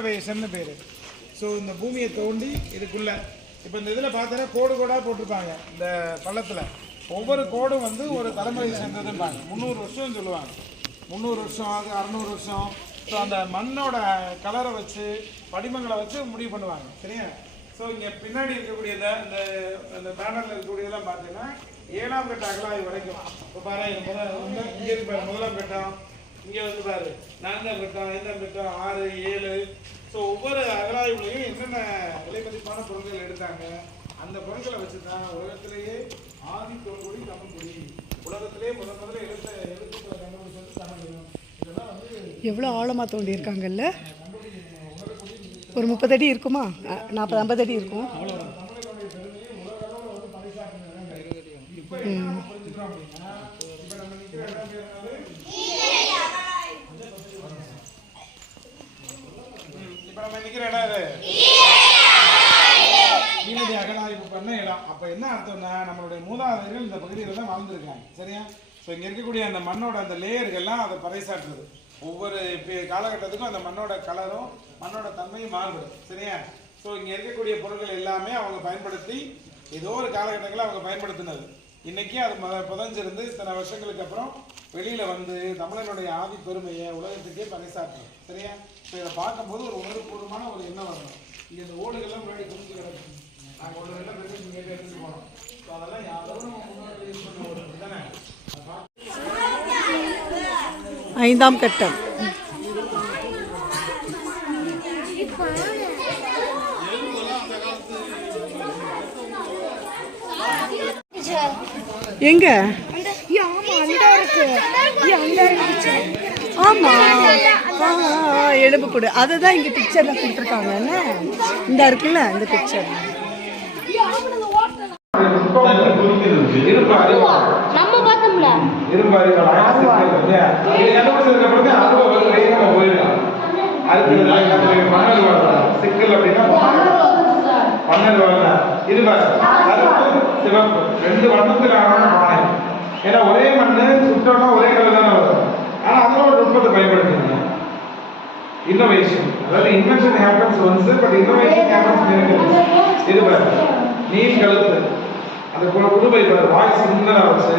Excavation பேர். So இந்த பூமியை தோண்டி இதுக்குள்ளே இப்போ இந்த இதில் பார்த்தோன்னா கோடு கோடாக போட்டிருப்பாங்க இந்த பள்ளத்தில். ஒவ்வொரு கோடும் வந்து ஒரு தலைமுறை சேர்ந்ததும்பாங்க. முந்நூறு வருஷம் சொல்லுவாங்க. முந்நூறு வருஷம் அது அறநூறு வருஷம். ஸோ அந்த மண்ணோட கலரை வச்சு படிமங்களை வச்சு முடிவு பண்ணுவாங்க. சரியா? ஸோ இங்கே பின்னாடி இருக்கக்கூடியதை இந்த இந்த பேனரில் இருக்கக்கூடியதெல்லாம் பார்த்தீங்கன்னா ஏழாம் கட்ட அகலாய் வரைக்கும். இப்போ பாரு முதல் இங்கே முதலாம் கட்டம். இங்கே வந்து பாரு. நான்காம் கட்டம் ஐந்தாம் கட்டம் ஆறு ஏழு. ஸோ ஒவ்வொரு அகலாய்வுலையும் என்னென்ன விலை மதிப்பான பொருட்கள் எடுத்தாங்க? அந்த பொருட்களை வச்சு தான் உலகத்திலேயே ஆதி தொல்குடி தமிழ் குடி உலகத்திலேயே முத முதல்ல எழுத்த எழுத்துக்களை கண்டுபிடிச்சது தமிழ் இதெல்லாம் வந்து எவ்வளோ ஆழமாக தோண்டி இருக்காங்கல்ல ஒரு முப்பது அடி இருக்குமா? நாற்பது ஐம்பது அடி இருக்கும். ம். இப்போ நம்ம இடம் கீழடி அகழாய்வு பண்ண இடம். அப்போ என்ன அர்த்தம்னா நம்மளுடைய மூதாதையர்கள் இந்த பகுதியில தான் வாழ்ந்துருக்காங்க சரியா? ஸோ இங்கே இருக்கக்கூடிய அந்த மண்ணோட அந்த லேயர்கள்லாம் அதை பறைசாற்றுது. ஒவ்வொரு காலகட்டத்துக்கும் அந்த மண்ணோட கலரும் மண்ணோட தன்மையும் மாறுபடும். சரியா? ஸோ இங்கே இருக்கக்கூடிய பொருட்கள் எல்லாமே அவங்க பயன்படுத்தி ஏதோ ஒரு காலகட்டங்களில் அவங்க பயன்படுத்தினது. இன்னைக்கு அது புதஞ்சிருந்து புதைஞ்சிருந்து இத்தனை வருஷங்களுக்கு அப்புறம் வெளியில வந்து தமிழனுடைய ஆதி பெருமையை உலகத்துக்கே பறைசாற்றும் சரியா? இப்போ இதை பார்க்கும்போது ஒரு உணர்வுபூர்வமான ஒரு எண்ணம் வரணும். இங்கே இந்த ஓடுகள்லாம் முன்னாடி குறிஞ்சு கிடக்கும் நாங்கள் ஒரு வெள்ளம் பெருசு நீங்கள் எடுத்துட்டு போனோம். ஸோ அதெல்லாம் யாரும் நம்ம முன்னாடி யூஸ் பண்ண ஓடு தானே ஐந்தாம் கட்டம். எங்க? ஆமா. ஆ, ஆ, எலும்பு கூடு. அதை தான் இங்கே பிக்சரில் கொடுத்துருக்காங்கல்ல இந்த இருக்குல்ல இந்த பிக்சர் வந்து சிக்கல் அப்படின்னா மணல் வாழ்லாம் இது பாரு சிவப்பு ரெண்டு வண்ணத்தில் ஆன பானை ஏன்னா ஒரே மண்ணு சுட்டோம்னா ஒரே கலர் தானே வரும். ஆனா அதுல ஒரு நுட்பத்தை பயன்படுத்திங்க இன்னோவேஷன் அதாவது invention happens once but innovation happens இது பாரு நீல் கழுத்து அந்த கு- குடும்பை பாரு வாய் சின்னதா வச்சு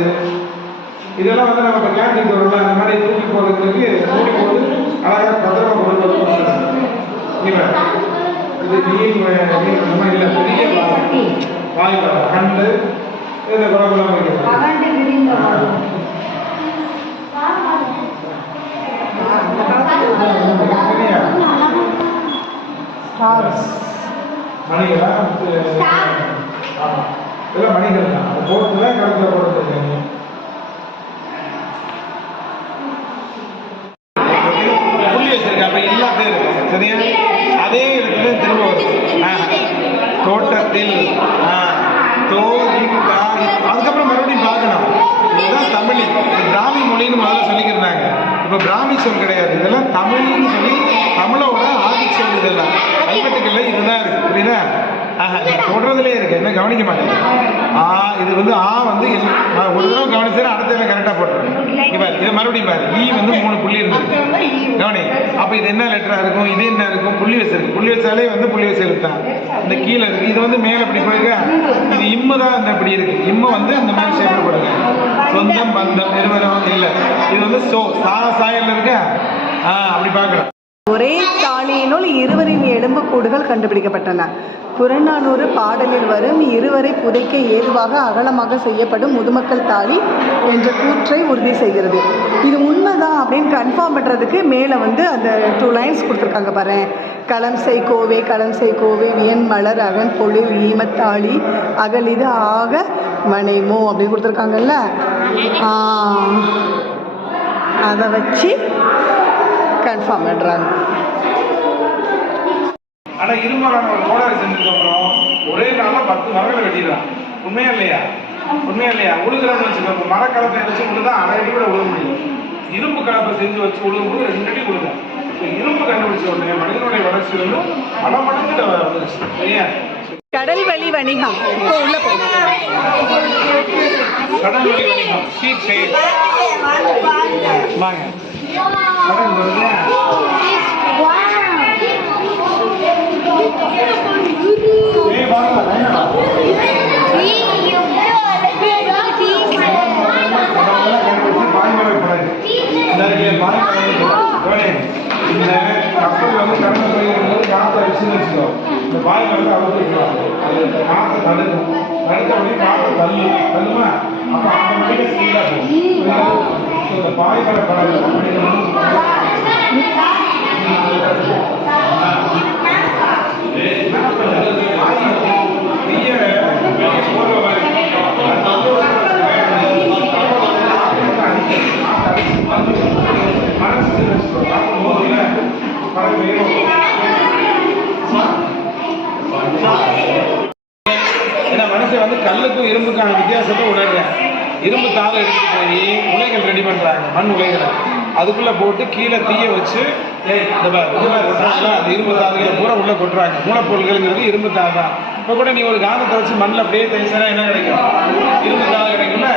இதெல்லாம் வந்து நம்ம கேண்டீன் வரோம்ல அந்த மாதிரி தூக்கி போகிறதுக்கு தூக்கி போட்டு அழகாக பத்திரமா கொண்டு வந்து. இது நீல் நீல் இல்லை பெரிய வாய் வாய் கண்டு சரியா மணிகளா ஆமா. இதெல்லாம் மணிகள் தான் அது போட்டுல கழுத்துல போட்டுருக்காங்க புள்ளி வச்சிருக்க அப்ப எல்லாத்தையும் இருக்கு சரியா அதே இடத்துல திரும்ப வரும் ஆ. தோட்டத்தில் ஆ. தோ இ, கா, இ. அதுக்கப்புறம் மறுபடியும் பார்க்கணும் இதுதான் தமிழ் இது பிராமி மொழின்னு முதல்ல சொல்லிக்கிறாங்க இப்போ பிராமி சொல் கிடையாது இதெல்லாம் தமிழ்னு சொல்லி தமிழோட ஆதி சொல் இதெல்லாம் கல்வெட்டுக்கள்ல இதுதான் இருக்கு புரியுதா ஆஹா இது தொடர்றதுலே இருக்கு என்ன கவனிக்க மாட்டேங்க ஆ இது வந்து ஆ வந்து எல்- ஆ, ஒரு தடவை அடுத்த கரெக்டாக போட்டுருங்க பாரு இது மறுபடியும் பாரு. ஈ வந்து மூணு புள்ளி இருந்தது. கவனி. அப்போ இது என்ன லெட்டரா இருக்கும்? இது என்ன இருக்கும்? புள்ளி வச்சிருக்கு புள்ளி வச்சாலே வந்து புள்ளி வச்சு எழுத்தான். இந்த கீழே இருக்கு. இது வந்து மேலே இப்படி போயிருக்க? இது இம்மு தான் இந்த இப்படி இருக்கு. இம்மு வந்து இந்த மாதிரி ஷேப்பில் போடுங்க. சொந்தம் பந்தம் நிறுவனம் இல்லை. இது வந்து சோ சா சாயல் இருக்க? ஆஹ் அப்படி பார்க்கலாம். ஒரே தாலியினுள் இருவரின் எலும்புக்கூடுகள் கண்டுபிடிக்கப்பட்டன. புறநானூறு பாடலில் வரும் இருவரை புதைக்க ஏதுவாக அகலமாக செய்யப்படும் முதுமக்கள் தாலி என்ற கூற்றை உறுதி செய்கிறது. இது உண்மைதான் அப்படின்னு கன்ஃபார்ம் பண்ணுறதுக்கு மேலே வந்து அந்த டூ லைன்ஸ் கொடுத்துருக்காங்க பாரு. களம் செய் கோவே களம் செய் கோவே வியன் மலர் அகன் பொழில் ஈமத்தாளி அகலிது ஆக மனைமோ அப்படின்னு கொடுத்துருக்காங்கல்ல? அதை வச்சு கன்ஃபார்ம் பண்ணுறாங்க ஆனா இருமலான ஒரு கோடாரி செஞ்சதுக்கு அப்புறம் ஒரே நாள்ல பத்து மரங்களை வெட்டிடலாம் உண்மையா இல்லையா? உண்மையா இல்லையா? உழுகுறன்னு வச்சுக்கோ இப்போ மரக்கலப்பை வச்சு உழுதா அரை அடி கூட உழுக முடியும். இரும்பு கலப்பை செஞ்சு வச்சு உழுகும்போது ரெண்டு அடி உழுகும். இரும்பு கண்டுபிடிச்ச உடனே மனிதனுடைய வளர்ச்சி வந்து பல மடங்கு வந்துருச்சு. சரியா? கடல் வழி வணிகம். உள்ள கடல் வழி வணிகம். வாங்க. பாய் வந்து அவங்க அது மாத்த தடுது தடுத்த உடனே மாத்த தள்ளு தள்ளுமா அப்ப ஆட்டோமேட்டிக்கா ஸ்பீடா போகும் இந்த பாய் கடை படம் கல்லுக்கும் இரும்புக்கான வித்தியாசத்தை உணர்றேன் இரும்பு தாளை எடுத்துட்டு போய் உலைகள் ரெடி பண்றாங்க மண் உலைகளை. அதுக்குள்ளே போட்டு கீழே தீய வச்சு இந்த பாரு, இது பாரு, பூரா உள்ள கொட்டுறாங்க. மூலப்பொருள்கள்ங்கிறது இரும்பு தாது தான் இப்போ கூட நீ ஒரு காந்தத்தை வச்சு மண்ணில் அப்படியே தேய்ச்சா என்ன கிடைக்கும்? இரும்பு தாது கிடைக்கும்ல?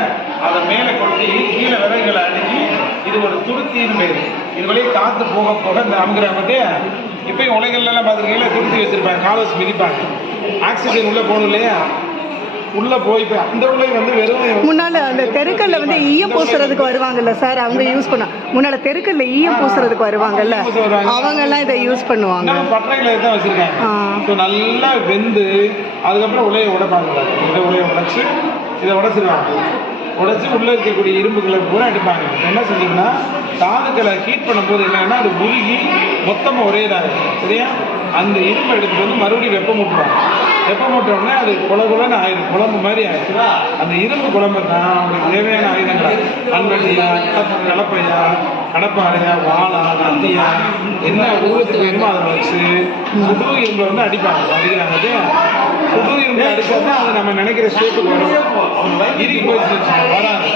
அதை மேலே கொட்டி கீழே விறகுகளை அடுக்கி இது ஒரு துருத்தின்னு பேர். இது வழியே காற்று போக போக இந்த அமுக்குறாங்க பார்த்தியா இப்பயும் உலகங்கள்லாம் பார்த்துருக்கீங்களா? துருத்தி வச்சிருப்பாங்க காலை வச்சு மிதிப்பாங்க. ஆக்சிஜன் உள்ளே போகணும் இல்லையா? உள்ளே போய் அந்த உலை வந்து வெறும் முன்னால அந்த தெருக்கல்ல வந்து ஈயம் பூசுறதுக்கு வருவாங்கல்ல சார் அவங்க யூஸ் பண்ண முன்னால தெருக்கல்ல ஈயம் பூசுறதுக்கு வருவாங்கல்ல? அவங்க எல்லாம் இதை யூஸ் பண்ணுவாங்க. பட்டறைகளை தான் வச்சிருக்காங்க. நல்லா வெந்து அதுக்கப்புறம் உலையை உடைப்பாங்க இதை உலையை உடைச்சு இதை உடைச்சிருவாங்க. உடைச்சு உள்ள இருக்கக்கூடிய இரும்புகளை பூரா எடுப்பாங்க என்ன செஞ்சீங்கன்னா தாதுக்களை ஹீட் பண்ணும்போது என்னன்னா அது உருகி மொத்தமாக ஒரே இதாகும் சரியா? அந்த இரும்பை எடுத்துட்டு வந்து மறுபடியும் வெப்பம் மூட்டுவாங்க வெப்பம் போட்டோடனே அது குல குலன்னு ஆயிரும். குழம்பு மாதிரி ஆயிடும் அந்த இரும்பு குழம்பு தான் அவங்களுக்கு தேவையான ஆயுதங்கள்? மண்வெட்டியா கலப்பையா கடப்பாறையா வாழா கத்தியா என்ன உருவத்துக்கு வேணுமோ அதை வச்சு சுடு இரும்பு வந்து அடிப்பாங்க. அடிக்கிறாங்க சுடு இரும்பு அடிச்சா தான் அது நம்ம நினைக்கிற ஸ்டேட்டுக்கு வரும். இறுகி போயிடுச்சு. வராது.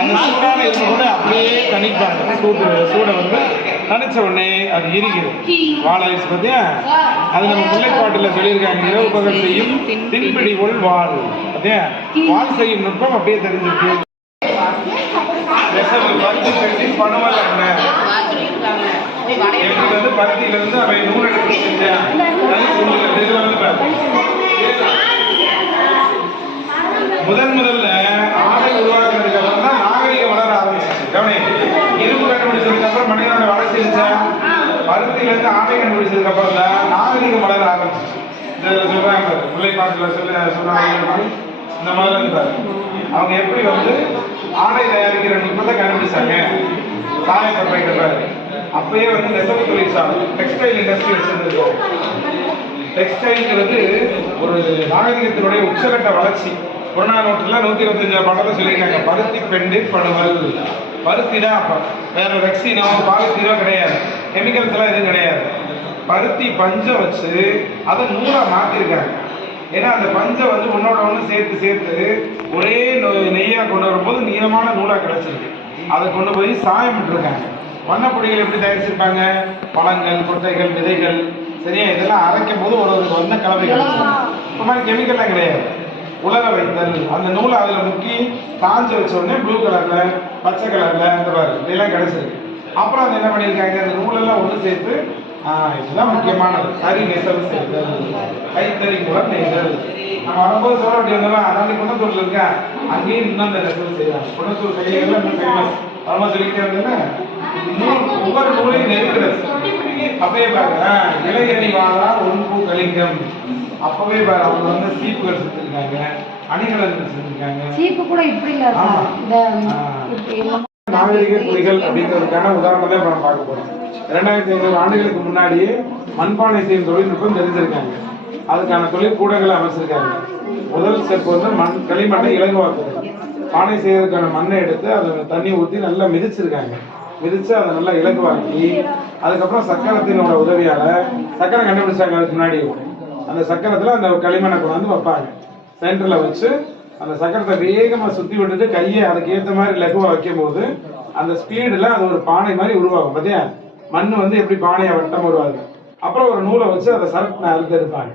அந்த சூடான இரும்பு கூட அப்படியே தணிப்பாங்க. சூடு சூடை வந்து தணிச்ச உடனே அது இறுகிடும் வாழாயிஸ் பார்த்தியா அது நம்ம முல்லைப்பாட்டில் சொல்லியிருக்காங்க. இரவு பகல் செய்யும் தின்பிடி உள் வாழ் பார்த்தியா வாழ் செய்யும் நுட்பம் அப்படியே தெரிஞ்சிருக்கு. பருத்தியில இருந்து அவை நூறு எடுத்து செஞ்சேன். முதன் முதல்ல ஆடை உருவாக்குறதுக்கு அப்புறம் தான் நாகரிகம் வளர ஆரம்பிச்சிச்சு கவனி இரும்பு கண்டுபிடிச்சதுக்கு அப்புறம் மனிதனோட வளர்ச்சி ஆடை கண்டுபிடிச்சதுக்கு அப்புறம் தான் நாகரிகம் வளர ஆரம்பிச்சு இந்த சொல்றாங்க பாரு, முல்லைப்பாட்டுல சொல்ல சொன்னாங்க இந்த மாதிரி இருந்தார் அவங்க எப்படி வந்து ஆடை தயாரிக்கிற நுட்பத்தை கண்டுபிடிச்சாங்க? சாய பாரு. அப்பயே வந்து நெசவு தொழிற்சாலை டெக்ஸ்டைல் இண்டஸ்ட்ரி வச்சிருந்துருக்கோம். டெக்ஸ்டைல்ங்கிறது ஒரு நாகரிகத்தினுடைய உச்சகட்ட வளர்ச்சி. புறநானூற்றுல நூற்றி இருபத்தஞ்சு படத்தை சொல்லியிருக்காங்க. பருத்தி பெண்டு படுவல். பருத்தி தான் அப்ப வேற ரெக்ஸினோ பாலித்தீனோ கிடையாது. கெமிக்கல்ஸ் எல்லாம் எதுவும் கிடையாது. பருத்தி பஞ்சை வச்சு அதை நூலா மாத்திருக்காங்க. ஏன்னா அந்த பஞ்சை வந்து ஒன்னோட ஒன்று சேர்த்து சேர்த்து ஒரே நொ- நெய்யா கொண்டு வரும்போது நீளமான நூலா கிடைச்சிருக்கு. அதை கொண்டு போய் சாயம் விட்டுருக்காங்க. வண்ணப்பொடிகள் எப்படி தயாரிச்சிருப்பாங்க? பழங்கள் கொட்டைகள் விதைகள் சரியா? இதெல்லாம் அரைக்கும் போது ஒரு ஒரு வண்ண கலவை கிடைச்சிருக்கு இந்த மாதிரி கெமிக்கல்லாம் கிடையாது. உலர வைத்தல். அந்த நூலை அதில் முக்கி காஞ்சு வச்ச உடனே ப்ளூ கலர்ல பச்சை கலர்ல இந்த இதெல்லாம் கிடைச்சிருக்கு. அப்புறம் அது என்ன பண்ணியிருக்காங்க? அந்த நூலெல்லாம் ஒன்று சேர்த்து ஆஹ் இதுதான் முக்கியமானது. கறி நெசவு செய்தல் கைத்தறி மூலம் நெய்தல். நம்ம வரும்போது சொல்ல வேண்டிய வந்தோம் அதாண்டி குணத்தூர்ல இருக்கா? அங்கேயும் இன்னும் அந்த நெசவு செய்யலாம் குணத்தூர் செய்யலாம் ஃபேமஸ் அவ்வளோ சொல்லிக்கிட்டே நூல் ஒவ்வொரு நூலையும் நெருக்கிறது அப்படியே பாருங்க இளைஞனி வாழா ஒன்பு கலிங்கம். அப்பவே அவங்க வந்து சீப்புகள் செஞ்சிருக்காங்க அணிகலன் செஞ்சிருக்காங்க. சீப்பு கூட இப்படி இல்ல நாகரிக குறிகள் அப்படிங்கிறதுக்கான இப்ப நம்ம பார்க்க போறோம். இரண்டாயிரத்தி ஐநூறு ஆண்டுகளுக்கு முன்னாடியே மண்பானை செய்யும் தொழில்நுட்பம் தெரிஞ்சிருக்காங்க. அதுக்கான தொழில் கூடங்களை அமைச்சிருக்காங்க. முதல் ஸ்டெப் வந்து மண் களிமண்ணை இலகுவாக்குறது. பானை செய்யறதுக்கான மண்ணை எடுத்து அதை தண்ணி ஊற்றி நல்லா மிதிச்சிருக்காங்க. மிதிச்சு அதை நல்லா இலகுவாக்கி அதுக்கப்புறம் சக்கரத்தினோட உதவியால சக்கரம் கண்டுபிடிச்சாங்க அதுக்கு முன்னாடி. அந்த சக்கரத்தில் அந்த களிமண்ணை கொண்டாந்து வைப்பாங்க. சென்டரில் வச்சு அந்த சக்கரத்தை வேகமாக சுற்றி விட்டுட்டு கையை அதுக்கு ஏற்ற மாதிரி லகுவாக வைக்கும் போது அந்த ஸ்பீடில் அது ஒரு பானை மாதிரி உருவாகும் பார்த்தியா மண் வந்து எப்படி பானையை வட்டம் வருவாங்க? அப்புறம் ஒரு நூலை வச்சு அதை சரக்கு அறுத்து எடுப்பாங்க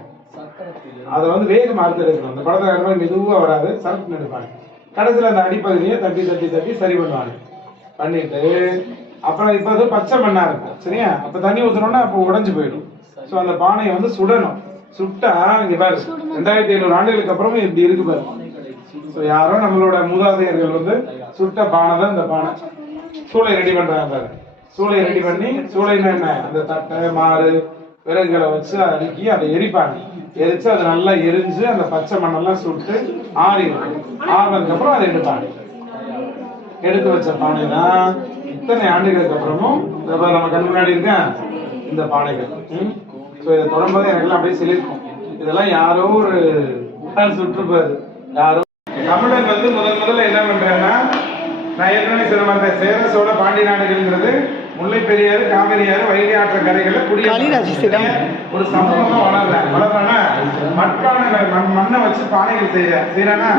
அதை வந்து வேகமாக அறுத்து எடுக்கணும் அந்த படத்தை மெதுவாக மாதிரி மெதுவா வராது சரக்கு எடுப்பாங்க. கடைசியில் அந்த அடிப்பகுதியை தட்டி தட்டி தட்டி சரி பண்ணுவாங்க. பண்ணிட்டு அப்புறம் இப்போ அது பச்சை மண்ணாக இருக்கும் சரியா? அப்போ தண்ணி ஊத்துனோம்னா அப்போ உடஞ்சி போயிடும். ஸோ அந்த பானையை வந்து சுடணும். சுட்டா இங்க பாரு. ரெண்டாயிரத்தி ஐநூறு ஆண்டுகளுக்கு அப்புறமும் இப்படி இருக்கு பாரு. ஸோ யாரோ நம்மளோட மூதாதையர்கள் வந்து சுட்ட பானை தான் இந்த பானை. சூளை ரெடி பண்றாங்க பாரு. சூளை ரெடி பண்ணி சூளைன்னா என்ன? அந்த தட்டை மாறு விறகுகளை வச்சு அடுக்கி அதை எரிப்பாங்க. எரிச்சு அதை நல்லா எரிஞ்சு அந்த பச்சை மண்ணெல்லாம் சுட்டு ஆறிடும். ஆறினதுக்கு அப்புறம் அதை எடுப்பாங்க. எடுத்து வச்ச பானை தான் இத்தனை ஆண்டுகளுக்கு அப்புறமும் நம்ம கண் முன்னாடி இருக்கேன். இந்த பானைகள். ஸோ இதை தொடரும்போது எனக்கெல்லாம் அப்படியே சொல்லியிருக்கும் இதெல்லாம் யாரோ ஒரு சுற்றுப்பாரு யாரோ தமிழன் வந்து முதல் முதல்ல என்ன பண்றாங்கன்னா நான் ஏற்கனவே சொன்ன மாதிரி சேர சோழ பாண்டி நாடுகள்ங்கிறது முல்லை பெரியாறு காவிரி ஆறு வைகை ஆற்று காளிராஜேஸ்வரம். குடியிருக்க ஒரு சமூகமா வளர்றேன் வளர்றானா மட்பானைகள் மண் மண்ணை வச்சு பானைகள் செய்யறேன் செய்யறானா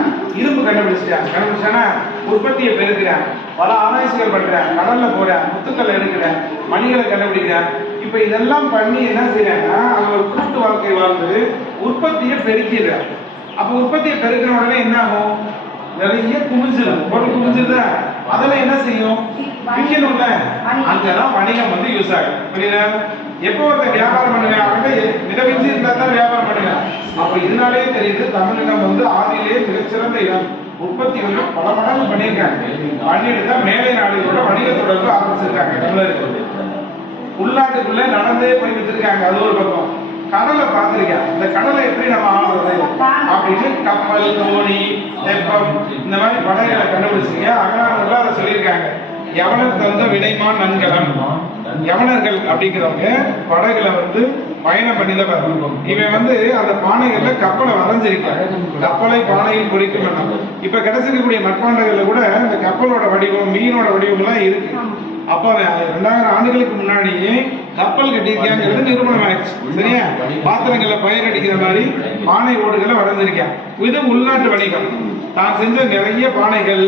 இரும்பு கண்டுபிடிச்சிட்டேன் கண்டுபிடிச்சானா உற்பத்தியை பெருக்கிறேன் பல ஆராய்ச்சிகள் பண்றேன் கடல்ல போறேன் முத்துக்கள் எடுக்கிறேன் மணிகளை கண்டுபிடிக்கிறேன் இப்ப இதெல்லாம் பண்ணி என்ன செய்யறாங்கன்னா அவங்க ஒரு கூட்டு வாழ்க்கை வாழ்ந்து உற்பத்தியை பெருக்கிறேன் அப்ப உற்பத்தியை பெருக்கிற உடனே என்ன ஆகும்? நிறைய குமிஞ்சிடும் பொருள் குமிஞ்சிருதா அதெல்லாம் என்ன செய்யும்? விற்கணும்ல? அங்கதான் வணிகம் வந்து யூஸ் ஆகும் புரியுதா? எப்போ ஒருத்தன் வியாபாரம் பண்ணுவேன் அவன்கிட்ட மிதமிஞ்சி இருந்தா தான் வியாபாரம் பண்ணுவேன் அப்ப இதனாலேயே தெரியுது தமிழினம் வந்து ஆதியிலேயே மிகச்சிறந்த இடம். உற்பத்தி வந்து பல மடங்கு பண்ணியிருக்காங்க. பண்ணிட்டு தான் மேலை நாடுகளோட வணிக தொடர்பு ஆரம்பிச்சிருக்காங்க. தமிழர்கள். உள்நாட்டுக்குள்ளே நடந்தே போய் வச்சிருக்காங்க அது ஒரு பக்கம். கடலை பார்த்துருக்கேன் இந்த கடலை எப்படி நம்ம ஆடுறது அப்படின்னு கப்பல் தோணி தெப்பம் இந்த மாதிரி படகுகளை கண்டுபிடிச்சிருக்கீங்க அகலாறுகள் அதை சொல்லியிருக்காங்க. யவனர் தந்த வினைமான் நன்கலம்? யவனர்கள் அப்படிங்கிறவங்க படகுல வந்து பயணம் பண்ணி தான் வரணும். இவன் வந்து அந்த பானைகள்ல கப்பலை வரைஞ்சிருக்காங்க கப்பலை பானையில் குறிக்கும் இப்ப கிடைச்சிருக்கக்கூடிய மட்பாண்டங்கள்ல கூட இந்த கப்பலோட வடிவம் மீனோட வடிவம் எல்லாம் இருக்கு. அப்ப ரெண்டாயிரம் ஆண்டுகளுக்கு முன்னாடியே கப்பல் கட்டியிருக்காங்கிறது நிரூபணம் ஆயிடுச்சு சரியா? பாத்திரங்கள்ல பயிர் அடிக்கிற மாதிரி பானை ஓடுகளை வளர்ந்துருக்கான் இது உள்நாட்டு வணிகம். தான் செஞ்ச நிறைய பானைகள்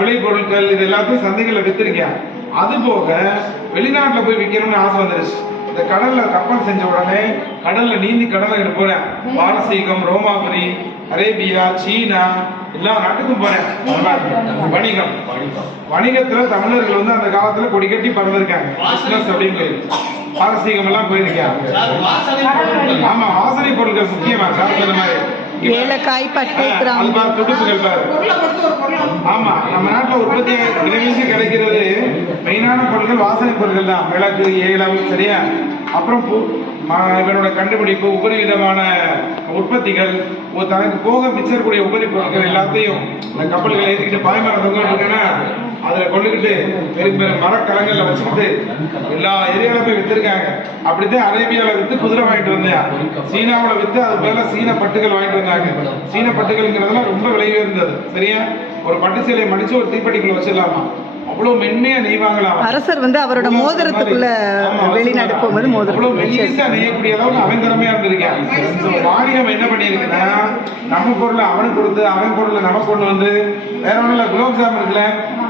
விளைபொருட்கள் இது எல்லாத்தையும் சந்தைகளில் வித்திருக்கேன் அது போக வெளிநாட்டுல போய் விற்கணும்னு ஆசை வந்துருச்சு. இந்த கடல்ல கப்பல் செஞ்ச உடனே கடல்ல நீந்தி கடலை போறேன். பாரசீகம் ரோமாபுரி அரேபியா சீனா எல்லா நாட்டுக்கும் போறேன். வணிகம். வணிகத்துல தமிழர்கள் வந்து அந்த காலத்துல கொடி கட்டி பறந்திருக்காங்க பிசினஸ் அப்படின்னு பேரு. பாரசீகம் எல்லாம் போயிருக்காங்க ஆமா வாசனை பொருட்கள் முக்கியமா சார் சொன்ன மாதிரி. ஏலக்காய் பட்டை கிராம்பு. பாரு, துடுப்புகள் பாரு. ஆமா நம்ம நாட்டுல உற்பத்தி விரைவிச்சு கிடைக்கிறது மெயினான பொருட்கள் வாசனை பொருட்கள் தான். மிளகு ஏலம் சரியா? அப்புறம் பூ இவரோட கண்டுபிடிப்பு உபரி விதமான உற்பத்திகள் தனக்கு போக மிச்சக்கூடிய உபரி பொருட்கள் எல்லாத்தையும் இந்த கப்பல்களை ஏற்றிக்கிட்டு பாய்மரம் தொங்கிட்டு அதில் கொண்டுக்கிட்டு பெரும் பெரும் மரக்கலங்களில் வச்சுக்கிட்டு எல்லா ஏரியாவில போய் வித்திருக்காங்க. அப்படித்தான் அரேபியாவில் விற்று குதிரை வாங்கிட்டு வந்தேன் சீனாவில் விற்று அது மேலே சீன பட்டுகள் வாங்கிட்டு வந்தாங்க. சீன பட்டுகள்ங்கிறதெல்லாம் ரொம்ப விலை உயர்ந்தது. சரியா? ஒரு பட்டு சேலையை மடித்து ஒரு தீப்பெட்டிக்குள்ள வச்சிடலாமா? அவ்வளவு மென்மையா நெய்வாங்களாம் அரசர் வந்து அவரோட மோதிரத்துக்குள்ள வெளிநாடு போகும்போது அவ்வளவு மோதிரம் மெல்லிசா நெய்யக்கூடிய அளவுக்கு அவன் திறமையா இருந்திருக்கான் வாணிகம் என்ன பண்ணியிருக்குன்னா நம்ம பொருளை அவனுக்கு கொடுத்து அவன் பொருளை நமக்கு கொண்டு வந்து வேற ஒண்ணும் இல்ல குலோப் ஜாம் இருக்குல்ல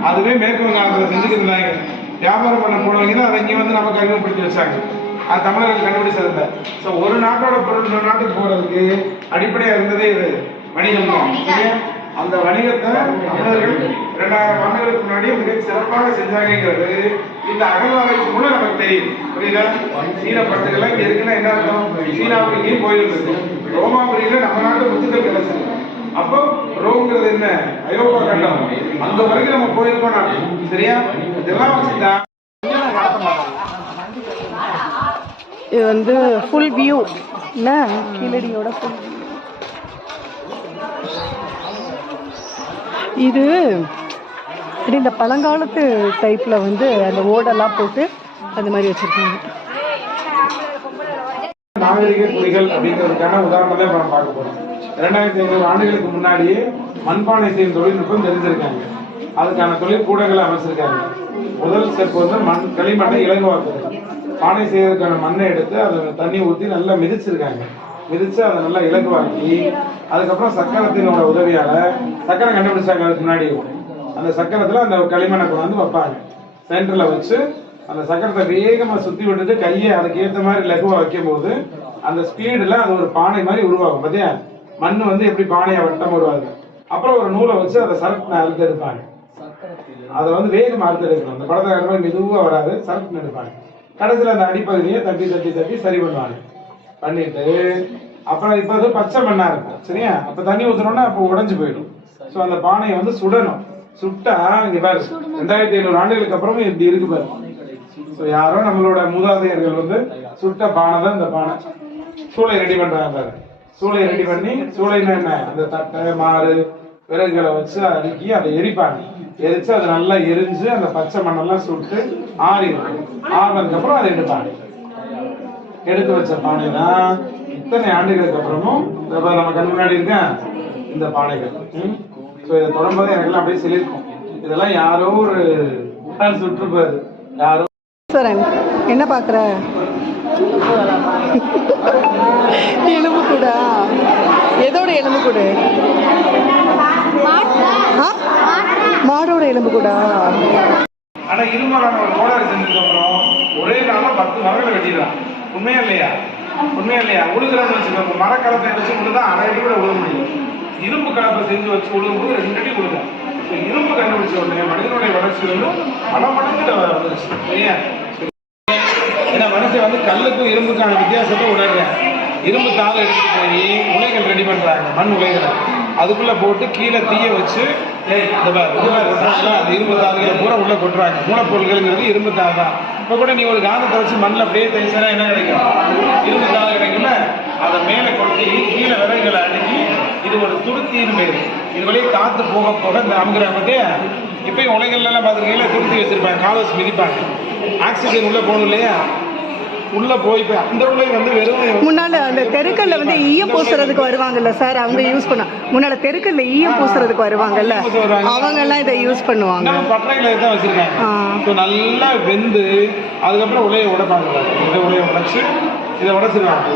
அதுவே மேற்கு வங்காளத்துல செஞ்சுட்டு இருந்தாங்க. வியாபாரம் பண்ண போனவங்க தான் அதை இங்க வந்து நமக்கு அறிமுகப்படுத்தி வச்சாங்க. அது தமிழர்கள் கண்டுபிடிச்சது இல்லை ஸோ ஒரு நாட்டோட பொருள் இன்னொரு நாட்டுக்கு போறதுக்கு அடிப்படையா இருந்ததே இது வணிகம் தான்? அந்த வணிகத்தை தமிழர்கள் இரண்டாயிரம் ஆண்டுகளுக்கு முன்னாடி மிக சிறப்பாக செஞ்சாங்கிறது இந்த அகழ்வாராய்ச்சி கூட நமக்கு தெரியும். புரியுதா? சீன பட்டுகள்லாம் இங்க இருக்குன்னா என்ன அர்த்தம்? சீனாவுக்கு இங்கேயும் போயிருந்தது. ரோமாபுரியில நம்ம நாட்டு முத்துக்கள் கிடைச்சது அப்போ ரோம்ங்கிறது என்ன? ஐரோப்பா கண்டம். அந்த வரைக்கும் நம்ம போயிருக்கோம் நான் சரியா? இதெல்லாம் வச்சுட்டா இது வந்து ஃபுல் வியூ என்ன? கீழடியோட ஃபுல் இது இப்படி இந்த பழங்காலத்து டைப்பில் வந்து அந்த ஓடெல்லாம் போட்டு அந்த மாதிரி வச்சுருக்காங்க. நாகரிக குடிகள் அப்படிங்கிறதுக்கான உதாரணத்தை நம்ம பார்க்க போறோம். இரண்டாயிரத்தி ஐநூறு ஆண்டுகளுக்கு முன்னாடியே மண்பானை செய்யும் தொழில்நுட்பம் தெரிஞ்சிருக்காங்க. அதுக்கான தொழில் கூடங்களை அமைச்சிருக்காங்க. முதல் ஸ்டெப் வந்து மண் களிமண்ணை இலகுவாக்குறது. பானை செய்யறதுக்கான மண்ணை எடுத்து அதை தண்ணி ஊற்றி நல்லா மிதிச்சிருக்காங்க. மிதிச்சு அதை நல்லா இலகுவாக்கி அதுக்கப்புறம் சக்கரத்தினோட உதவியால சக்கரம் கண்டுபிடிச்சாங்க அதுக்கு முன்னாடி. அந்த சக்கரத்தில் அந்த களிமண்ணை கொண்டாந்து வைப்பாங்க. சென்டரில் வச்சு அந்த சக்கரத்தை வேகமாக சுற்றி விட்டுட்டு கையை அதுக்கு ஏற்ற மாதிரி லகுவாக வைக்கும்போது அந்த ஸ்பீடில் அது ஒரு பானை மாதிரி உருவாகும். பார்த்தியா மண் வந்து எப்படி பானையை வட்டம் உருவாகுது அப்புறம் ஒரு நூலை வச்சு அதை சரக்கு அறுத்து எடுப்பாங்க. அதை வந்து வேகமாக அறுத்து எடுக்கணும். அந்த படத்தை மாதிரி மெதுவாக வராது. சரக்கு எடுப்பாங்க. கடைசியில் அந்த அடிப்பகுதியை தட்டி தட்டி தட்டி சரி பண்ணுவாங்க. பண்ணிட்டு அப்புறம் இப்போ அது பச்சை மண்ணாக இருக்கும். சரியா? அப்போ தண்ணி ஊத்துனோம்னா அப்போ உடஞ்சி போயிடும். ஸோ அந்த பானையை வந்து சுடணும். சுட்டா இங்க பாரு. ரெண்டாயிரத்தி ஐநூறு ஆண்டுகளுக்கு அப்புறமும் இப்படி இருக்கு பாரு. ஸோ யாரோ நம்மளோட மூதாதையர்கள் வந்து சுட்ட பானை தான் இந்த பானை. சூளை ரெடி பண்றாங்க பாரு. சூளை ரெடி பண்ணி சூளைன்னா என்ன? அந்த தட்டை மாறு விறகுகளை வச்சு அடுக்கி அதை எரிப்பாங்க. எரிச்சு அது நல்லா எரிஞ்சு அந்த பச்சை மண்ணெல்லாம் சுட்டு ஆறி ஆறுனதுக்கு அப்புறம் அதை எடுப்பாங்க எடுத்து வச்ச பானை தான் இத்தனை ஆண்டுகளுக்கு அப்புறமும் நம்ம கண் முன்னாடி இருக்கேன். இந்த பானைகள். ஸோ இதை தொடரும்போது எனக்கெல்லாம் அப்படியே சிலிர்க்கும். இதெல்லாம் யாரோ ஒரு முட்டாள் சுற்றுப்பாரு யாரோ ஈஸ்வரன் என்ன பார்க்குற? எலும்பு கூடா எதோட எலும்பு கூடு? மாடோட எலும்பு கூடா ஆனா இருமலான ஒரு கோடாரி செஞ்சதுக்கு அப்புறம் ஒரே நாள்ல பத்து மரங்களை வெட்டிடலாம் உண்மையா இல்லையா? உண்மையா இல்லையா? உழுகுறோம்னு வச்சுக்கோங்க. மரக்கலப்பை வச்சு உழுதா அரை அடி கூட உழுக முடியும். இரும்பு கலப்பை செஞ்சு வச்சு உழுகும்போது ரெண்டு அடி விழுகும் இப்ப இரும்பு கண்டுபிடிச்ச உடனே மனிதனுடைய வளர்ச்சி வந்து பல மடங்கு வந்துருச்சு சரியா? ஏன்னா மனுஷன் வந்து கல்லுக்கும் இரும்புக்கான வித்தியாசத்தை உணர்றேன். இரும்பு தாளை எடுத்துட்டு போய் உலைகள் ரெடி பண்ணுறாங்க மண் உலைகளை. அதுக்குள்ளே போட்டு கீழே தீய வச்சு ஏய், இரும்பு தாதுகளை பூரா உள்ளே கொட்டுறாங்க. மூலப்பொருள்கள்ங்கிறது இரும்பு தாது தான். இப்போ கூட நீ ஒரு காந்தத்தை வச்சு மண்ணில் அப்படியே தேய்ச்சனா என்ன கிடைக்கும்? இரும்பு தாது கிடைக்கும்ல? அதை மேலே கொட்டி கீழே விறகுகளை அடுக்கி இது ஒரு துருத்தின்னு பேர். இது வழியே காத்து போக போக இந்த அமுக்குறாங்க பார்த்தியா இப்பயும் உலகங்கள்ல எல்லாம் பார்த்துருக்கீங்களா துருத்தி வச்சிருப்பாங்க காலை வச்சு மிதிப்பாங்க. ஆக்சிஜன் உள்ள போகணும் இல்லையா? உள்ள போய் அந்த உள்ள வந்து வெறும் முன்னால அந்த தெருக்கல்ல வந்து ஈயம் பூசுறதுக்கு வருவாங்கல்ல சார்? அவங்க யூஸ் பண்ண. முன்னால தெருக்கல்ல ஈயம் பூசுறதுக்கு வருவாங்கல்ல? அவங்க எல்லாம் இதை யூஸ் பண்ணுவாங்க. பட்டறைகளை தான் வச்சிருக்காங்க. நல்லா வெந்து அதுக்கப்புறம் உலையை உடைப்பாங்க. இதை உலையை உடைச்சு இதை உடைச்சிருவாங்க.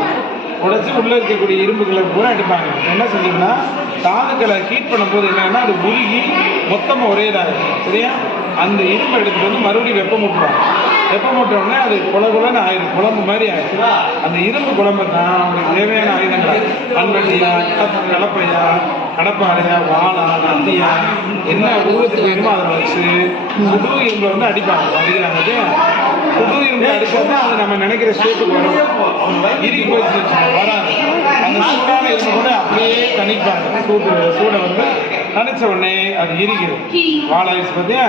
உடைச்சு உள்ளே இருக்கக்கூடிய இரும்புகளை பூரா எடுப்பாங்க. என்ன செஞ்சீங்கன்னா தாதுக்களை ஹீட் பண்ணும்போது என்னன்னா அது உருகி மொத்தமா ஒரே இதாக சரியா? அந்த இரும்பை எடுத்துட்டு வந்து மறுபடியும் வெப்பம் ஊட்டுவாங்க வெப்பம் உடனே அது குல குலன்னு ஆயிரும். குழம்பு மாதிரி ஆயிடும் அந்த இரும்பு குழம்பு தான் அவங்களுக்கு தேவையான ஆயுதங்கள். கடப்ப- கலப்பையா கடப்பாறையா வாழா கத்தியா என்ன உருவத்துக்கு வேணுமோ அதை வச்சு புது இரும்பை வந்து அடிப்பாங்க. அடிக்கிறாங்க? புது இரும்பு அடிச்சா அது நம்ம நினைக்கிற ஷேப்புக்கு வரும். இறுகி போயிடுச்சு. வராது. அந்த சூடான இரும்பு கூட அப்படியே தணிப்பாங்க சூடு சூடை வந்து தணிச்ச உடனே அது இறுகிடும் வாழாயிடுச்சு பார்த்தியா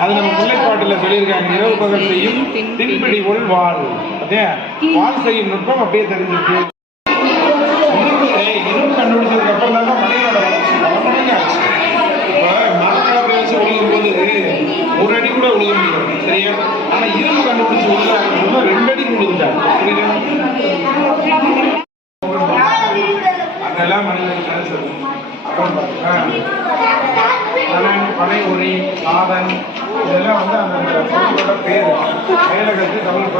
அது நம்ம முல்லைப்பாட்டில் சொல்லியிருக்காங்க இரவு பகல் செய்யும் தின்படி உள் வாழ். பார்த்தியா வாழ் செய்யும் நுட்பம் அப்படியே தெரிஞ்சிருக்கு இரும்பு ஏய், இரும்பு கண்டுபிடிச்சதுக்கு அப்புறம் தான் மனிதனோட வளர்ச்சி பல மடங்கு ஆச்சு இப்போ மரக்கலப்பை வச்சு உழுகும் போது ஒரு அடி கூட உழுக முடியும் சரியா ஆனா இரும்பு கண்டுபிடிச்சு உழுதாங்க ரெண்டு அடி உழுதுட்டாங்க புரியுதா அதெல்லாம் மனிதன் கிடைச்சது அப்புறம் பாருங்க கணன் பனை உரி சாதன் இதெல்லாம் வந்து அந்த பொருளோட பேர் மேலகத்து தமிழ்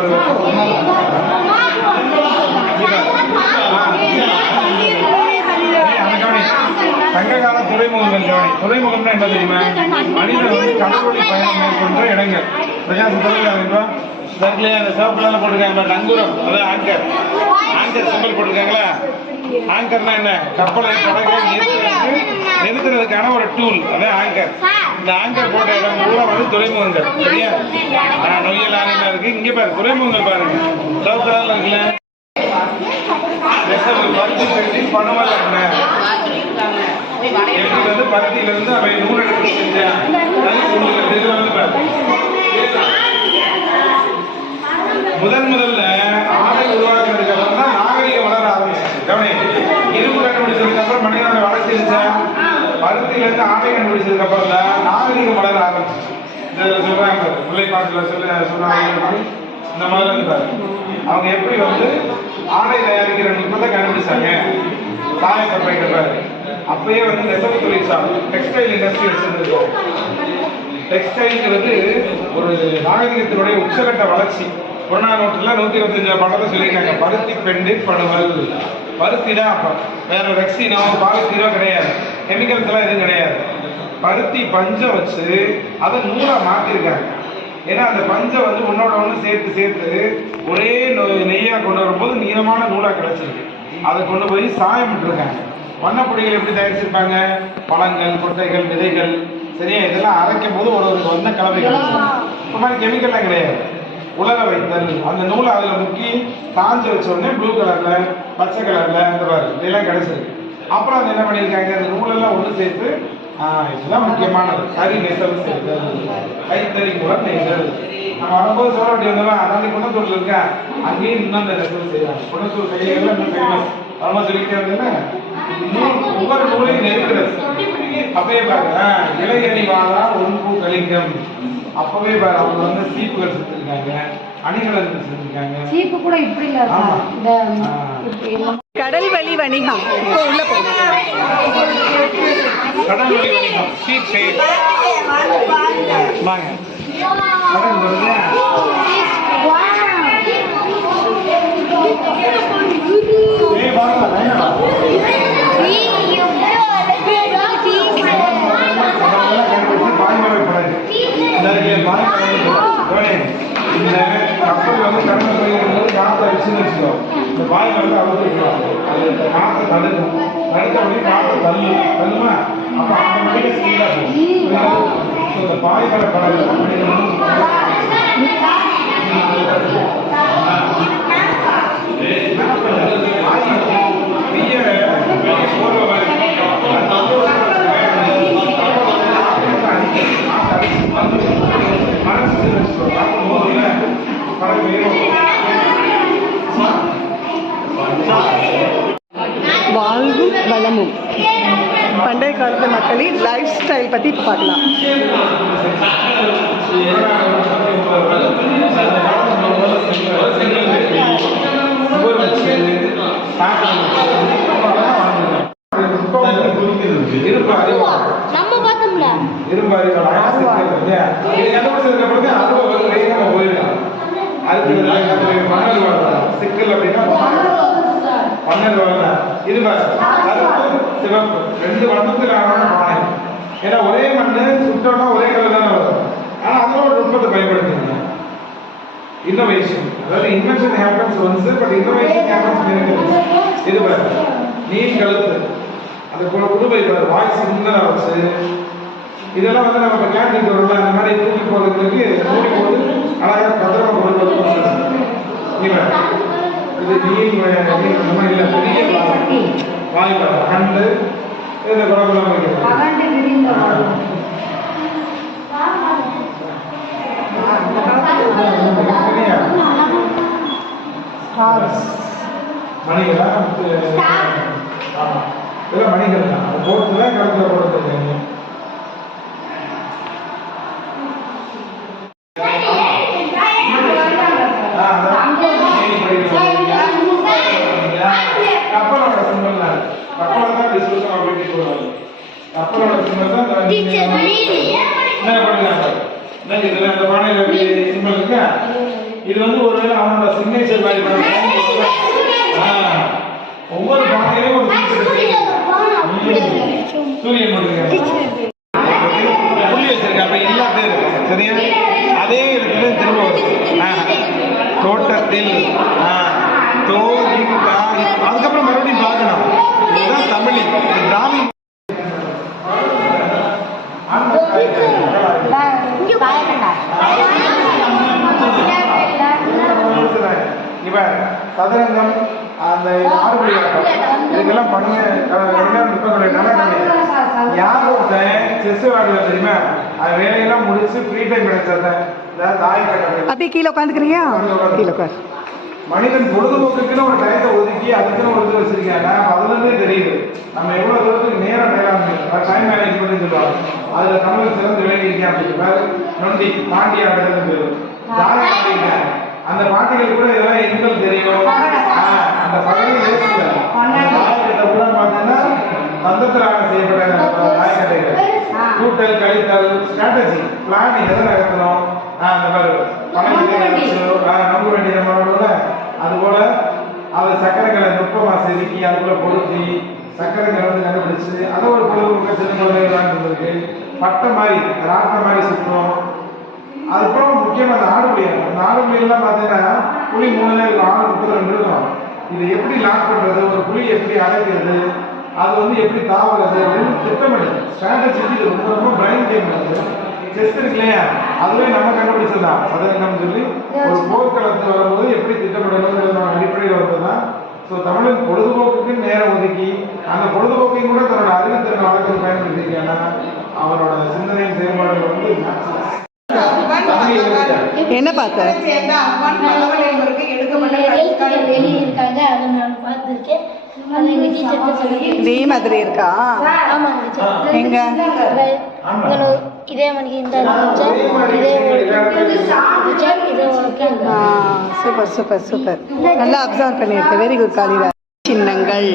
சங்ககால துறைமுகங்கள் கவனி துறைமுகம்னா என்ன தெரியுமா? மனிதன் வந்து கடற்கொடி பயணம் மேற்கொண்ட இடங்கள் பிரஜாசம் தலைவர் சர்க்கிளையா அந்த சிவப்புலாம் போட்டிருக்காங்க நங்கூரம். அதான் ஆங்கர் ஆங்கர் சம்பல் போட்டிருக்காங்களா? ஆங்கர்னா என்ன? கப்பலை படகை நிறுத்துறதுக்கு நிறுத்துறதுக்கான ஒரு டூல் அதான் ஆங்கர் இந்த ஆங்கர் போட்ட இடம் பூரா வந்து துறைமுகங்கள். சரியா? நொய்யல் ஆணையம் இருக்கு. இங்க பாரு துறைமுகங்கள் பாருங்க. சிவப்பு கலர்ல இருக்குல்ல? பருத்தி வந்து பருத்தியில இருந்து அவை எடுத்து செஞ்சேன் உங்களுக்கு வந்து. முதன் முதல்ல ஆடை உருவாக்குறதுக்கு அப்புறம் தான் நாகரிகம் வளர ஆரம்பிச்சு கவனி இரும்பு கண்டுபிடிச்சதுக்கு அப்புறம் மனிதனோட வளர்ச்சி இருந்துச்சா பருத்தியில இருந்து ஆடை கண்டுபிடிச்சதுக்கு அப்புறம் தான் நாகரிகம் வளர ஆரம்பிச்சு இதுல சொல்றாங்க பாரு, சில சொல்ல சொன்னாங்க. இந்த மாதிரி இருந்தாரு அவங்க எப்படி வந்து ஆடை தயாரிக்கிற நுட்பத்தை கண்டுபிடிச்சாங்க? சாயப்பட்டை பாரு. அப்பயே வந்து நெசவு தொழிற்சாலை டெக்ஸ்டைல் இண்டஸ்ட்ரி வச்சிருந்தது டெக்ஸ்டைல்ங்கிறது ஒரு நாகரிகத்தினுடைய உச்சகட்ட வளர்ச்சி. புறநானூற்றுல நூத்தி இருபத்தஞ்சு படத்தை சொல்லியிருக்காங்க. பருத்தி பெண்டு படுவல். பருத்தி அப்போ. வேற வெக்சினோ பாலித்தீனோ கிடையாது. கெமிக்கல்ஸ் எல்லாம் எதுவும் கிடையாது. பருத்தி பஞ்சை வச்சு அதை நூலா மாத்திருக்காங்க. ஏன்னா அந்த பஞ்சை வந்து உன்னோட ஒன்று சேர்த்து சேர்த்து ஒரே நொ- நெய்யா கொண்டு வரும்போது நீளமான நூலா கிடைச்சிருக்கு. அதை கொண்டு போய் சாயம் விட்டுருக்காங்க வண்ணப்பொடிகள் எப்படி தயாரிச்சிருப்பாங்க? பழங்கள் கொட்டைகள் விதைகள் சரியா? இதெல்லாம் அரைக்கும் போது ஒரு ஒரு வண்ண கலவை கிடைச்சிருக்கு இந்த மாதிரி கெமிக்கல்லாம் கிடையாது. உலர வைத்தல். அந்த நூலை அதில் முக்கி காஞ்சு வச்ச உடனே ப்ளூ கலர்ல பச்சை கலர்ல இந்த மாதிரி இதெல்லாம் கிடைச்சிருக்கு. அப்புறம் அது என்ன பண்ணியிருக்காங்க? அந்த நூலெல்லாம் ஒன்று சேர்த்து இதெல்லாம் முக்கியமானது. சரி நெசவு செய்தல் கைத்தறி மூலம் நெய்தல் நம்ம வரும்போது சொல்ல வேண்டிய வந்தவன் அதாண்டி குணத்தூர்ல இருக்க அங்கேயும் இன்னும் அந்த நெசவு செய்வாங்க குணத்தூர் கையில இன்னும் ஃபேமஸ் அதெல்லாம் சொல்லிக்கிட்டே இருந்தேன்னா நூல் ஒவ்வொரு நூலையும் நெருக்கிறது. அப்பவே பாரு ஆ, இளையணி வாழா உன்பூ கலிங்கம். அப்பவே பாரு அவங்க வந்து சீப்புகள் செஞ்சிருக்காங்க அணிகலன் செஞ்சிருக்காங்க. சீப்பு கூட இப்படி இல்ல கடல் வழி வணிகம். இப்போ உள்ள கடல் வழி வணிகம் வாங்க. இந்த கப்பல் வந்து கடந்து காற்றை அடிச்சுன்னு வச்சுக்கோ இந்த பாய் வந்து அவுத்துருக்கோம் அது காற்றை தடுக்கும் தடுத்த உடனே காற்றை தள்ளு தள்ளுமா அப்போ ஆட்டோமேட்டிக்காக ஸ்பீடாக போகும் ஸோ இந்த பாய் கடை படம் பண்டைய காலத்து மக்களின் லைஃப் ஸ்டைல் பற்றி இப்போ பார்க்கலாம். நம்ம பார்த்தோம்ல. இரும்பு அறிவு இது கண்டுபிடிச்சதுக்கு அப்புறம் தான் அருவா வந்து வேகமா போயிடும் அதுக்கு மணல் வரலாம் சிக்கல் அப்படின்னா மணல் வரலாம் இது கருப்பு சிவப்பு. ரெண்டு வண்ணத்துல ஆன பானை ஏன்னா ஒரே மண்ணு சுட்டோம்னா ஒரே கலர் தானே வரும். ஆனா அதுல ஒரு நுட்பத்தை பயன்படுத்துங்க இன்னோவேஷன் அதாவது invention happens once but innovation happens many இது பாரு. நீர் கழுத்து. அது கு- குடும்பை பாரு. வாய் சின்னதா வச்சு. இதெல்லாம் வந்து நம்ம கேண்டீன் வரும்ல அந்த மாதிரி தூக்கி போகிறதுக்கு தூக்கி போது அழகாக பத்திரமா கொண்டு வந்து இது நீர் இல்லை? பெரிய வாய் வாய் பாரு கண்டு இந்த குழம்புலாம் வைக்கிறது அகண்டு விரிந்த சரியா? மணிகளா? இதெல்லாம் மணிகள் தான். போட்டு தான் கலத்துல போட்டுருக்காங்க ஆ, அதான். ஏணி படிக்கிறது. கப்பலோட சிம்பல் தான் கப்பலை தான் டிஸ்கஷன் அப்படின்னு சொல்லுவாங்க தான் இந்த என்ன பண்ணுறாங்க என்ன இதுல இந்த பானையில சிம்பல் இருக்கா? இது வந்து ஒருவேளை அவனோட சிக்னேச்சர் மாதிரி பண்ணுறாங்க ஒவ்வொரு பானையிலையும் ஒரு. சூரியன் போட்டிருக்காங்க புள்ளி வச்சிருக்கேன் அப்ப எல்லா பேரும் சரியா அதே இடத்துல திரும்ப வரும் ஆ. தோட்டத்தில் ஆ. தோ இ, கா, இ. அதுக்கப்புறம் மறுபடியும் பார்க்கணும் இதுதான் தமிழ் இது பிராமி இப்ப சதுரங்கம் அந்த ஆறுபடி ஆட்டம் இதுக்கெல்லாம் பண்ண நுட்பங்களை நடக்கணும் யார் ஒருத்தன் செஸ் விளையாடுறது தெரியுமா? அது வேலையெல்லாம் முடிச்சு ஃப்ரீ டைம் கிடைச்சத அதாவது தாய் கட்டளை அப்படியே கீழே உட்காந்துக்கிறியா கீழே உட்கார். மனிதன் பொழுதுபோக்குக்குன்னு ஒரு டயத்தை ஒதுக்கி அதுக்குன்னு ஒரு இது வச்சிருக்காங்க. அப்ப அதுல இருந்தே தெரியுது. நம்ம எவ்வளவு தூரத்துக்கு நேரம் மேலாண்மை டைம் மேனேஜ்மெண்ட் சொல்லுவாங்க. அதுல தமிழ் சிறந்து விளங்கியிருக்கேன் அப்படின்னு. பாரு நொண்டி பாண்டி ஆடுறதுன்னு பேரு. அந்த பாட்டிகள் கூட இதெல்லாம் எண்கள் தெரியும். ஆ, அந்த பார்த்தீங்கன்னா தந்தத்திராக செய்யப்பட்ட தாயக்கட்டைகள் கூட்டல் கழித்தல் ஸ்ட்ராட்டஜி பிளானிங் எதை நடத்தணும் அந்த மாதிரி பணம் நம்ப வேண்டிய நம்மளோட அது போல அது சக்கரைகளை நுட்பமா செதுக்கி அதுக்குள்ள பொருத்தி சக்கரைகளை வந்து கண்டுபிடிச்சு அதை ஒரு பொழுதுபோக்க சின்ன குழந்தைகளாக இருந்திருக்கு பட்டை மாதிரி ராட்டை மாதிரி சுற்றும். அதுக்கப்புறம் முக்கியமா அந்த ஆடுபுலி அந்த ஆடுபுலியெல்லாம் பார்த்தீங்கன்னா புலி மூணு நேரம் இருக்கும் ஆடு முப்பது ரெண்டு இருக்கும். இதை எப்படி லாக் பண்ணுறது ஒரு புலி எப்படி அடைக்கிறது அது வந்து எப்படி தாவறது அப்படின்னு திட்டமிடுது ஸ்ட்ராட்டஜி இது ரொம்ப ரொம்ப பிரைன் கேம் அது. செஸ் இருக்கு இல்லையா அதுவே நம்ம கண்டுபிடிச்சதுதான் சதவீதம் சொல்லி ஒரு போர்க்களத்து வரும்போது எப்படி திட்டமிடணுங்கிறது அடிப்படையில் வந்தது தான். ஸோ தமிழன் பொழுதுபோக்குக்கு நேரம் ஒதுக்கி அந்த பொழுதுபோக்கையும் கூட தன்னோட அறிவுத்திறனை வளர்க்க பயன்படுத்திருக்கேன்னா அவரோட சிந்தனையின் செயல்பாடுகள் வந்து டீச்சர்கிட்ட சொல்லி இதே மாதிரி இருக்கா? எங்க? இதே மணிக்கு இந்த சூப்பர் சூப்பர் சூப்பர். நல்லா அப்சர்வ் பண்ணியிருக்க. வெரி குட் காலிதா சின்னங்கள்.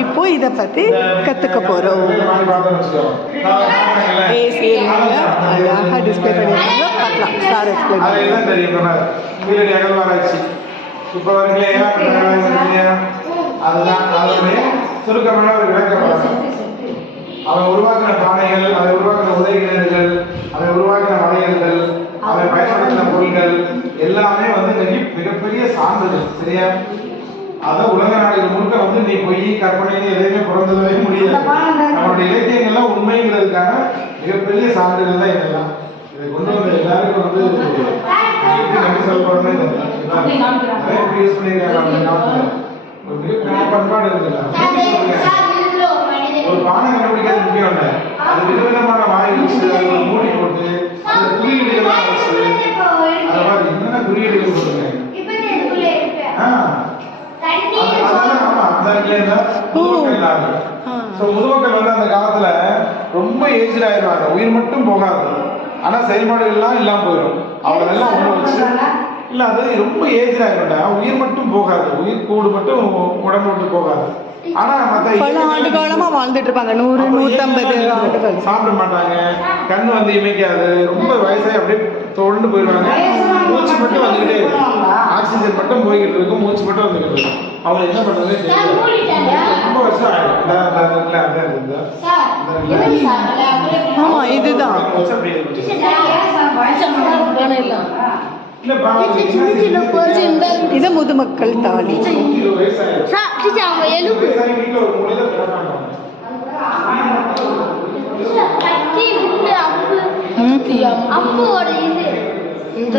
இப்போ இதை பற்றி கற்றுக்க போகிறோம் அழகாக டிஸ்பிளே பண்ணியிருக்காங்க. பார்க்கலாம். சார் எக்ஸ்பிளைன் அது சுருக்கமான ஒரு விளக்கப்படம் அவன் உருவாக்கின பானைகள் அதை உருவாக்கின உதவிகள் அதை உருவாக்கின வளையல்கள் அவன் பயன்படுத்தின பொருட்கள் எல்லாமே வந்து மிகப்பெரிய சான்றுகள். சரியா? அதான் உலக நாடுகள் முழுக்க வந்து நீ பொய் கற்பனைன்னு எதையுமே பிறந்ததவே முடியாது நம்மளுடைய இலக்கியங்கள்லாம் உண்மைங்கிறதுக்கான மிகப்பெரிய சான்றுகள் தான் இதெல்லாம். இதை கொண்டு வந்த எல்லாருக்கும் வந்து நன்றி சொல்ல போறோம்னே தெரியல நிறைய எப்படி யூஸ் காலத்துல ஒரு மிகப்பெரிய பண்பாடு இருக்குல்ல. ஒரு பானை கண்டுபிடிக்கிறது முக்கியம் இல்லை. அது விதவிதமான வாய் வச்சு அது ஒரு மூடி போட்டு வச்சு அதை மாதிரி என்னென்ன குறியீடுகள் போட்டுருக்காங்க ஆ அது- அதெல்லாம் முதுமக்கள் ஆகுது ஸோ முதுமக்கள் வந்து அந்த காலத்துல ரொம்ப ஏஜ்ட் ஆயிடுவாங்க. உயிர் மட்டும் போகாது. ஆனா செயல்பாடுகள்லாம் இல்லாம போயிடும். அவங்க எல்லாம் ஒண்ணு வச்சு இல்ல அது ரொம்ப ஏஜ் ஆகிட்டா உயிர் மட்டும் போகாது. உயிர் கூடு மட்டும் உடம்பு விட்டு போகாது. ஆனா மத்த பல ஆண்டு காலமா வாழ்ந்துட்டு இருப்பாங்க. நூறு ஆண்டுகள். சாப்பிட மாட்டாங்க. கண்ணு வந்து இமைக்காது. ரொம்ப வயசாகி அப்படியே தோண்டு போயிடுவாங்க. மூச்சு மட்டும் வந்துகிட்டே இருக்கும் ஆக்சிஜன் மட்டும் போய்கிட்டு இருக்கும் மூச்சு மட்டும் வந்துகிட்டு இருக்கும் அவங்க என்ன பண்றது தெரியல. ரொம்ப வருஷம். ஆமா இதுதான் இது முதுமக்கள் தாலி அவங்க இந்த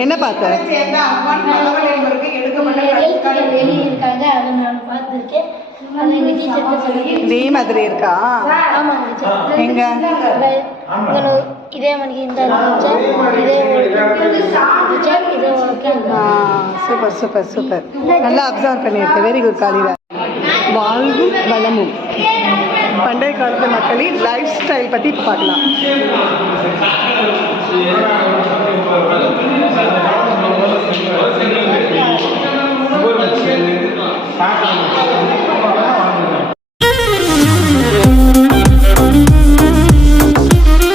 என்ன பார்த்த? இதே மாதிரி இருக்கா? எங்க? இதே மணிக்கு இந்த சூப்பர் சூப்பர் சூப்பர். நல்லா அப்சர்வ் பண்ணியிருக்கேன் வெரி குட் காலிதா வாழ்வும் வளமும். பண்டைய காலத்து மக்களின் லைஃப் ஸ்டைல் பற்றி இப்போ பார்க்கலாம். பார்க்கலாம்